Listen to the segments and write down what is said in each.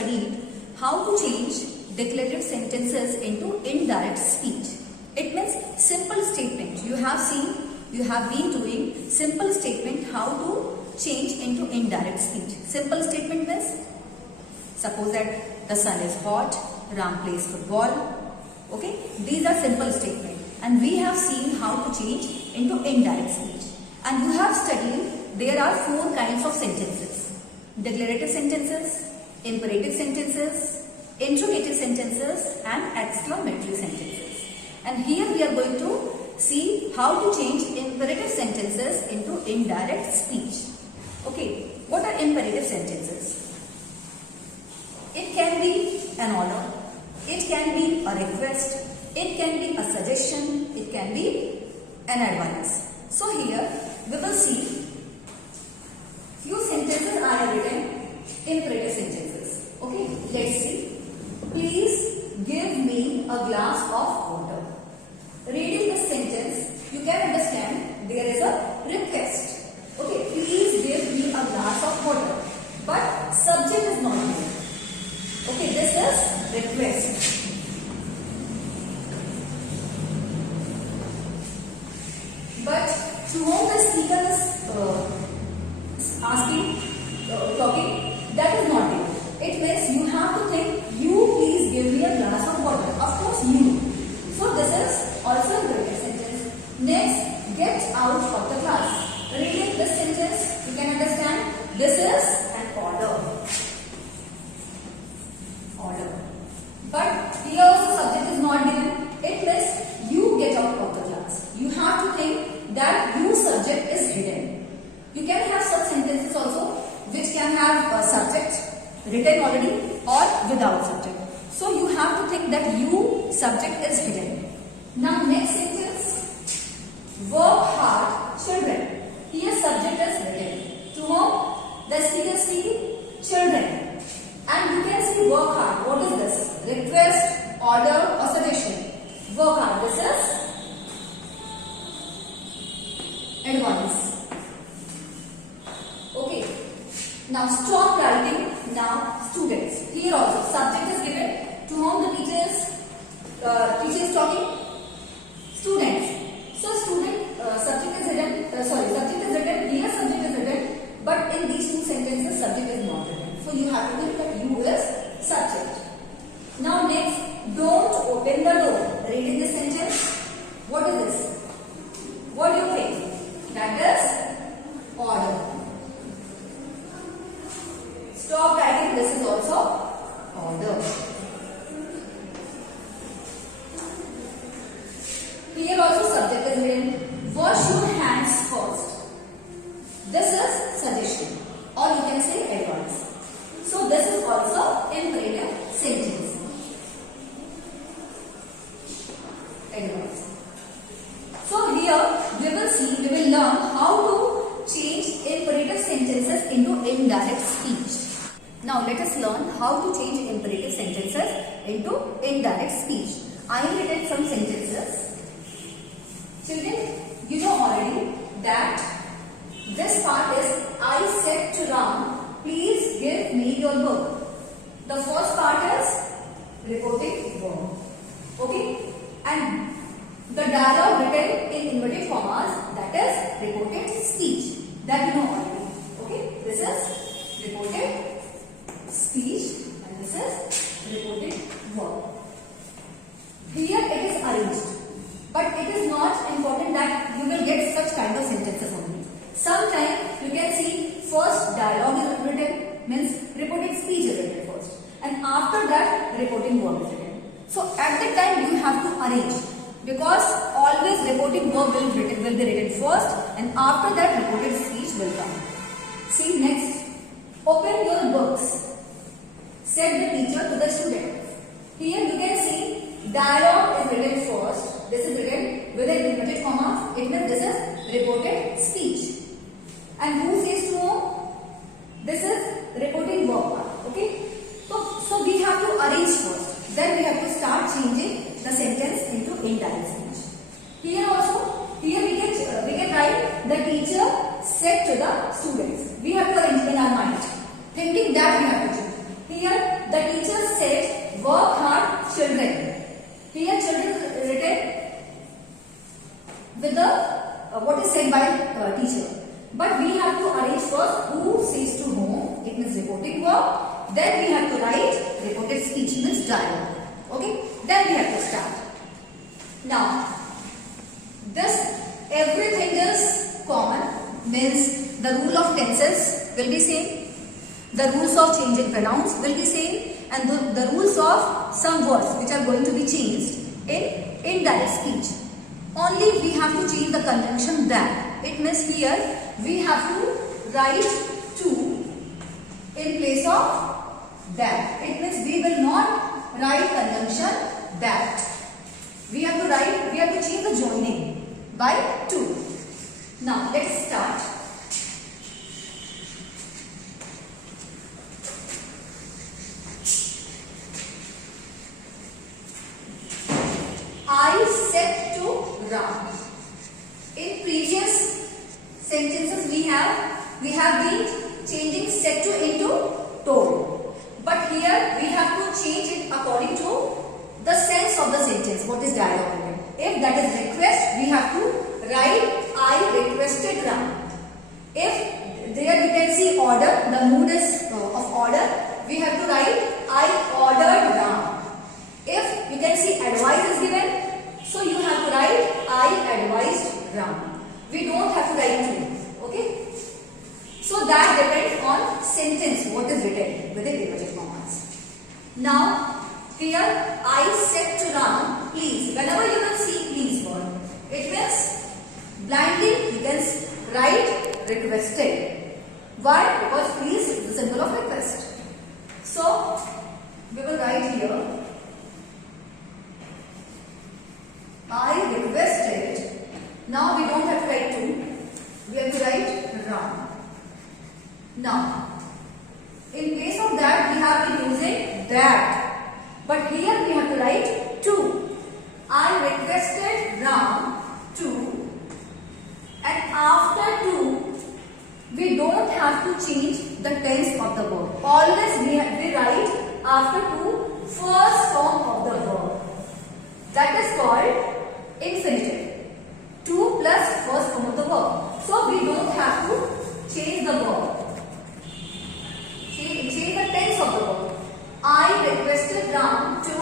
studied how to change declarative sentences into indirect speech. It means simple statement. You have seen, you have been doing simple statement how to change into indirect speech. Simple statement means, suppose that the sun is hot, Ram plays football. Okay, these are simple statements, and we have seen how to change into indirect speech. And you have studied there are 4 kinds of sentences: declarative sentences, imperative sentences, interrogative sentences, and exclamatory sentences. And here we are going to see how to change imperative sentences into indirect speech. Okay, what are imperative sentences? It can be an order, it can be a request, it can be a suggestion, it can be an advice. So here we will see few sentences are written, imperative sentences. Okay, let's see. Please give me a glass of water. Reading this sentence, you can understand there is a request. Okay, please give me a glass of water. But subject is not here. Okay, this is request. But to whom the speaker is talking, that is not it. It means you have to think, you please give me a glass of water. Of course, you. So this is also a imperative sentence. Next, get out of the class. Reading this sentence, you can understand this is an order. Order. But here also subject is not given. It means you get out of the class. You have to think that you subject is hidden. You can have such sentences also which can have a subject written already or without subject. So you have to think that you subject is hidden. Now next sentence, work hard children. Here subject is written. To whom the speaker is speaking? Children. And you can see work hard. What is this? Request, order or suggestion? Work hard. This is advice. Okay. Now stop writing. Now students. Here also subject is given. To whom the teacher is talking? Students. So student subject is written. Subject is written. Here subject is written. But in these 2 sentences subject is not written. So you have to think that you is subject. Now next, don't open the door. Reading this sentence. What is this? What do you think? That is order. Stop writing. This is also order. Here also subject is written. Wash your hands first. This is suggestion, or you can say advice. So this is also imperative sentence. Advice. So here we will learn how to change imperative sentences into indirect speech. Now let us learn how to change imperative sentences into indirect speech. I have written some sentences. Children, you know already that this part is, I said to Ram, please give me your book. The first part is reporting verb. Okay? And the dialogue written in inverted commas, that is reported speech. That you know already. Okay? This is reported speech and this is reported verb. Here it is arranged. But it is not important that you will get such kind of sentences only. Sometimes you can see first dialogue is written, means reported speech is written first, and after that reporting verb is written. So at that time you have to arrange, because always reporting verb will be written first, and after that reported speech will come. See next, open your books, said the teacher to the student. Here you can see dialogue is written first. This is written with an inverted commas. It means this is reported speech. And who says to whom? This is reporting verb. Okay. So we have to arrange first. Then we have to start changing the sentence into indirect speech. Here also, here we can write the teacher said to the students. We have to arrange in our mind, thinking that we have to change. Here the children. Here children is written with the what is said by teacher. But we have to arrange first who says to whom. It means reporting verb. Then we have to write reported speech, means dialogue. Okay. Then we have to start. Now, this everything is common, means the rule of tenses will be same, the rules of changing pronouns will be same, and the rules of some words which are going to be changed in indirect speech. Only we have to change the conjunction that. It means here we have to write to in place of that. It means we will not write conjunction that. We have to change the joining by to. Now let's start. I said to Ram. In previous sentences we have been changing said to into told. But here we have to change it according to the sense of the sentence. What is dialogue? If that is request, we have to write I requested Ram. If there we can see order, the mood is of order, we have to write I ordered Ram. If you can see advice is given, so you have to write I advised Ram. We don't have to write to. Okay? So that depends on sentence, what is written with the inverted commas. Now, here I said to Ram, please. Whenever you will see please word, it means blindly you can write requested. Why? Because please is the symbol of request. So, we will write here I requested. Now we don't have to write to. We have to write Ram. Now, in place of that, we have been using that. But here we have to write to. I requested Ram to. And after to, we don't have to change the tense of the verb. Always we write after to first form of the verb. That is called infinitive. To plus first form of the verb. So we don't have to change the verb. Change the tense of the verb. I requested Ram to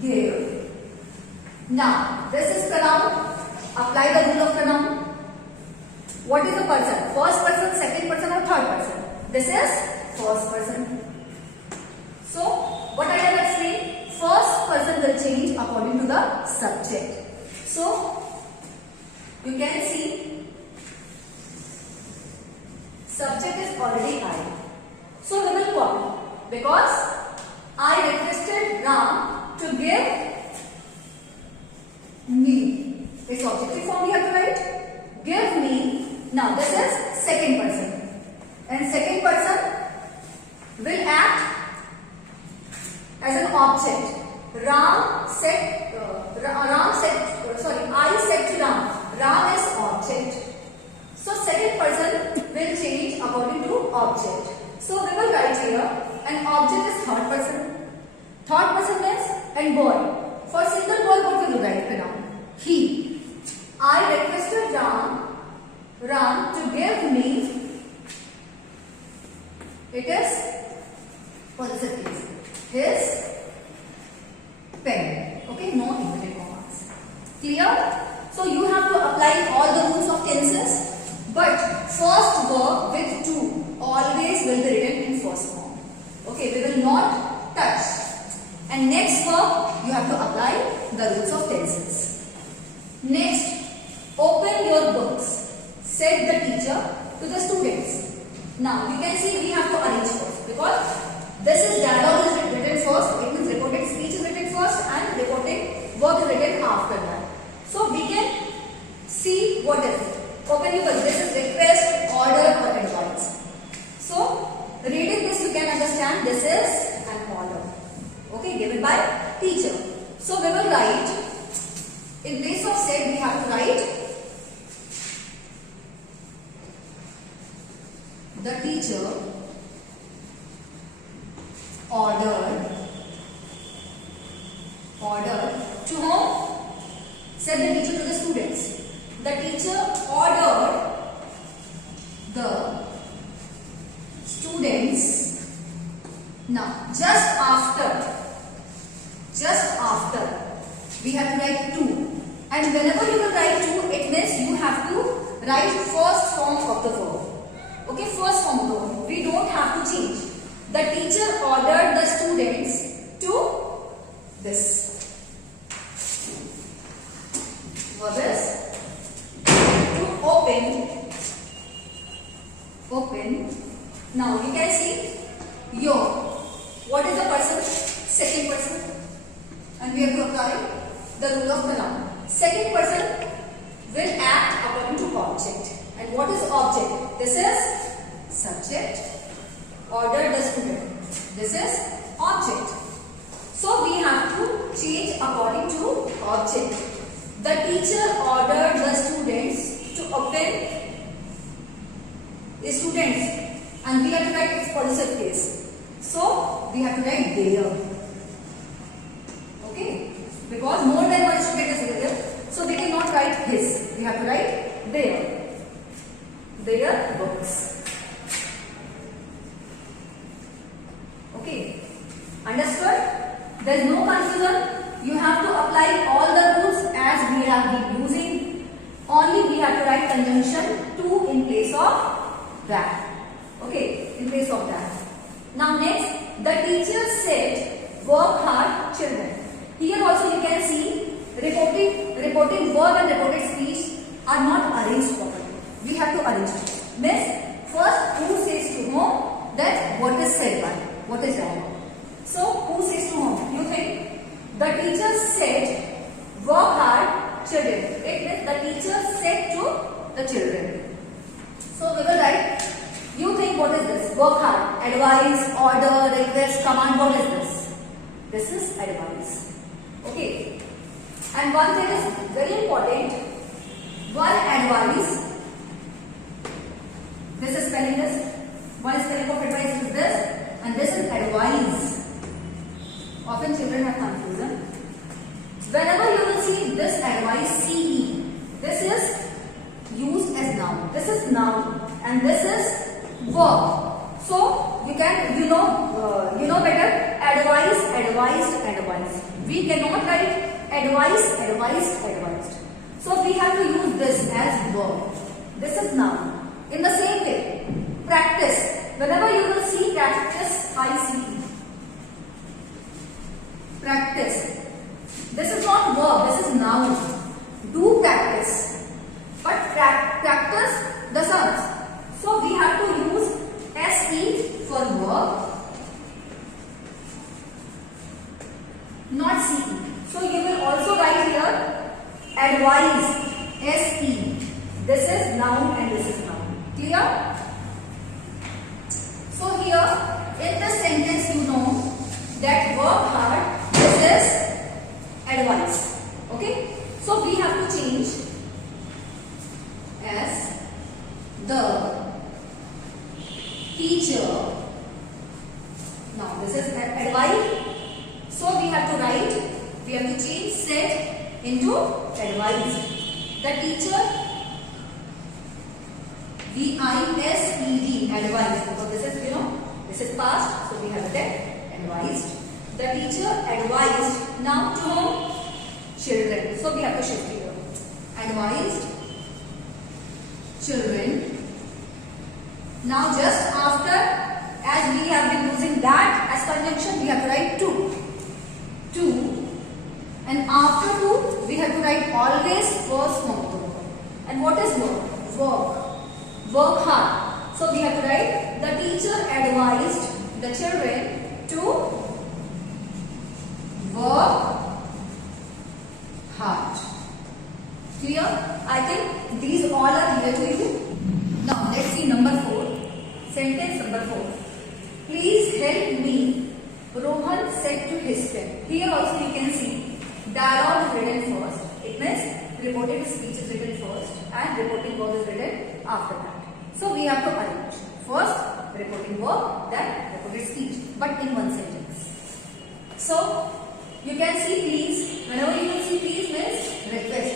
give. Now, this is pronoun. Apply the rule of pronoun. What is the person? First person, second person or third person? This is first person. So, what I have explained? First person will change according to the subject. So, you can see subject is already I. So, we will copy because I requested Ram to give me. It's objective form we have to write. Give me. Now, this is second person. And second person will act as an object. I said to Ram. Ram is object. So second person will change according to object. So we will write here an object is third person. Third person means and boy. For single boy, what will you write pronoun? He. I requested Ram to give me. It is what is it? His pen. Okay, no inverted commas. Clear? So you have to apply all the rules of tenses. But first verb with to always will be written in first form. Okay, we will not touch. And next verb you have to apply the rules of tenses. Next, open your books, said the teacher to the students. Now you can see we have to arrange first because this is dialogue is written first. It means reported speech is written first and reported verb is written after that. So we can see what is it. Open your book. This is request, order or advice. So reading this you can understand this is an order. Okay, given by teacher. So we will write, in place of said we have to write the teacher ordered just after, we have to write to. And whenever you will write to, it means you have to write first form of the verb. Okay, first form of the verb. We don't have to change. The teacher ordered the students to this. Verb is to open. Open. Now you can see your. What is the person? Second person. And we have to apply the rule of the noun. Second person will act according to object. And what is object? This is subject. Order the student. This is object. So we have to change according to object. The teacher ordered the students to open the students. And we have to write its possessive case. So we have to write their. Okay? Because more than one student is there. So we cannot write his. We have to write their. Their books. Okay? Understood? There is no confusion. You have to apply all the rules as we have been using. Only we have to write conjunction to in place of that. Okay? In place of that. Now next, the teacher said, work hard, children. Here also you can see reporting verb and reported speech are not arranged properly. We have to arrange it. Miss, first who says to whom, that what is said by, what is that? So who says to whom? You think the teacher said, work hard, children. It means the teacher said to the children. So we will write, you think what is this? Work hard, advise, order, request, command, what is this? This is advice. Okay. And one thing is very important. One advice. This is spelling this. One spelling of advice is this. And this is advice. Often children have confusion. Whenever you will see this advice, CE. This is used as noun. This is noun. And this is verb. So you can, you know better. Advice, advised, advised. We cannot write advice, advised, advised. So we have to use this as verb. This is noun. In the same way, practice. Whenever you will see practice, ICE. Practice. This is not verb, this is noun. Do practice. But practice the sums. So we have to use SE for verb, not CE. So you will also write here advise, SE. This is noun and this is noun. Clear? So here in the sentence you know that work hard, this is advice. Okay? So we have to change as the teacher. Now this is advice. So we have to write, we have to change said into advice. The teacher, VISED, advised. So this is, this is past. So we have written advised. The teacher advised. Now to whom? Children. So we have to shift here. Advised children. Now just after, as we have been using that as conjunction, we have to write to. To. And after to, we have to write always first form. And what is work? Work. Work hard. So we have to write, the teacher advised the children to work hard. Clear? I think these all are clear to you. Now let's see number 4. Sentence number 4. Please help me, Rohan said to his friend. Here also you can see dialogue is written first. It means reported speech is written first and reporting verb is written after that. So we have to arrange. First reporting verb, then reported speech, but in one sentence. So you can see please. Whenever you will see please means request.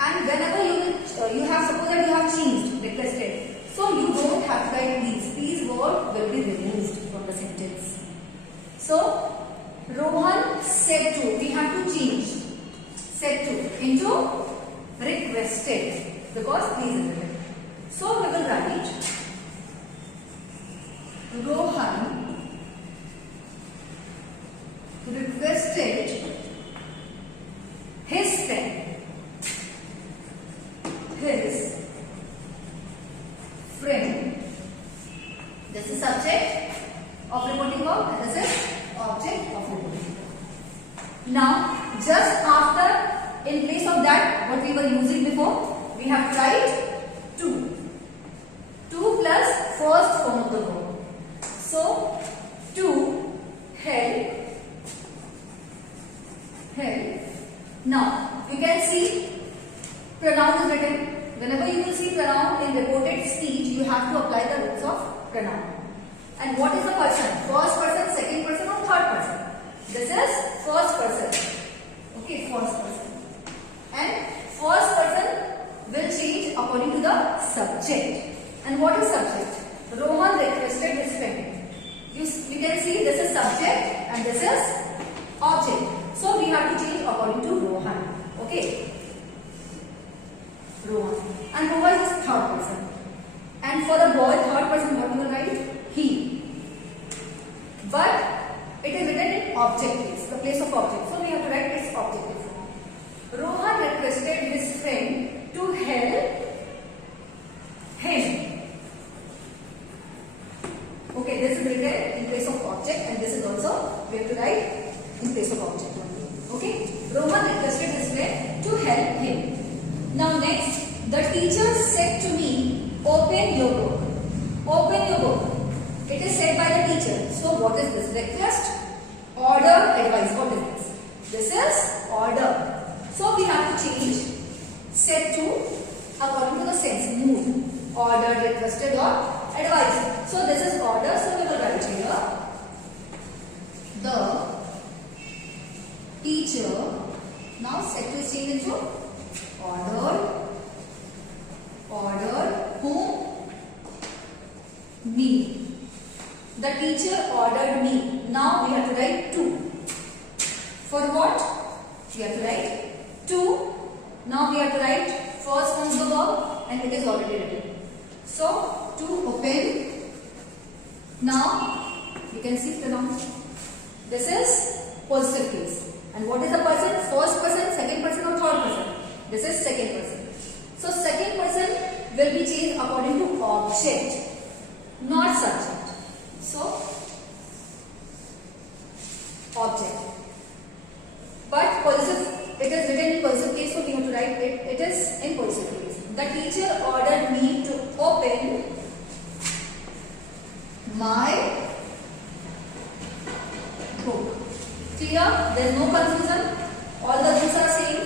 And whenever you have, suppose that you have changed, requested. So you don't have to write please. Please word will be removed from the sentence. So Rohan said to. We have to change said to into requested because he is written. So we will write Rohan requested his friend. His friend. This is subject of reporting verb and this is object of reporting verb. Now, just after, in place of that, what we were using before, we have to write to. To plus first form of the verb. So, to help. Help. Now, you can see pronoun is written. Whenever you will see pronoun in reported speech, you have to apply the rules of pronoun. And what is the person? First person, second person or third person? This is first person. Okay, first person. And first person will change according to the subject. And what is subject? Rohan requested his friend. You can see this is subject and this is object. So we have to change according to Rohan. Okay. Rohan. And Rohan is third person. And for the boy, third person, what you will write? He. But it is written in object place, the place of object. So we have to write its objective form. Rohan requested his friend to help him. Okay, this is written in place of object and this is also we have to write in place of object only. Okay, Rohan requested his friend to help him. Now next, the teacher said to me, open your book. Open your book. It is said by the teacher. So what is this? Request, order, advice. What is this? This is order. So we have to change said to according to the sense, mood. Order, requested or advice. So this is order. So we will write here. The teacher. Now said to is changed into order. Order whom? Me. The teacher ordered me. Now we have to write to. For what? We have to write to. Now we have to write first form of the verb and it is already written. So to open. Now you can see pronouns. This is possessive case. And what is the person? First person, second person or third person? This is second person. So second person will be changed according to object, not subject. So, object. But possessive, it is written in possessive case, so we have to write it. It is in possessive case. The teacher ordered me to open my book. Clear? There is no confusion. All the rules are same.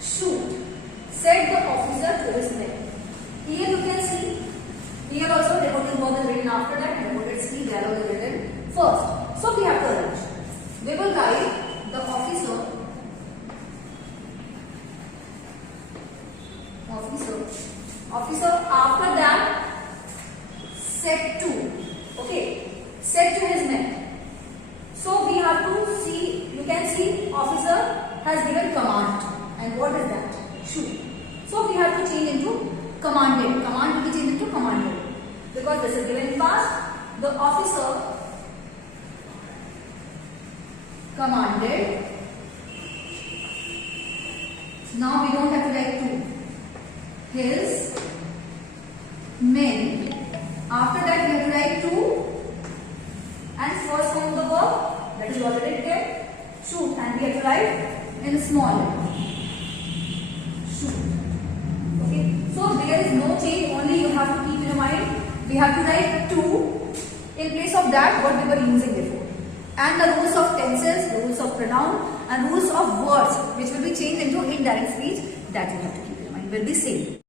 Shoot, said the officer to his men. Here you can see. Here also reporting verb is written after that and reported speech dialogue is written first. So we have to arrange. We will write the officer. Officer after that said to. Okay. Said to his men. So we have to see, you can see officer has given command. And what is that? Shoot. So we have to change into commanded. Command will be changed into commanded. Because this is given in past, the officer commanded. Now we don't have to write to. His men. After that we have to write to and first form of the verb that is already written. Shoot, and we have to write in small letter. Shoot. Okay. So there is no change, only you have to keep in mind. We have to write to in place of that what we were using before. And the rules of tenses, rules of pronoun and rules of words which will be changed into indirect speech, that you have to keep in mind will be same.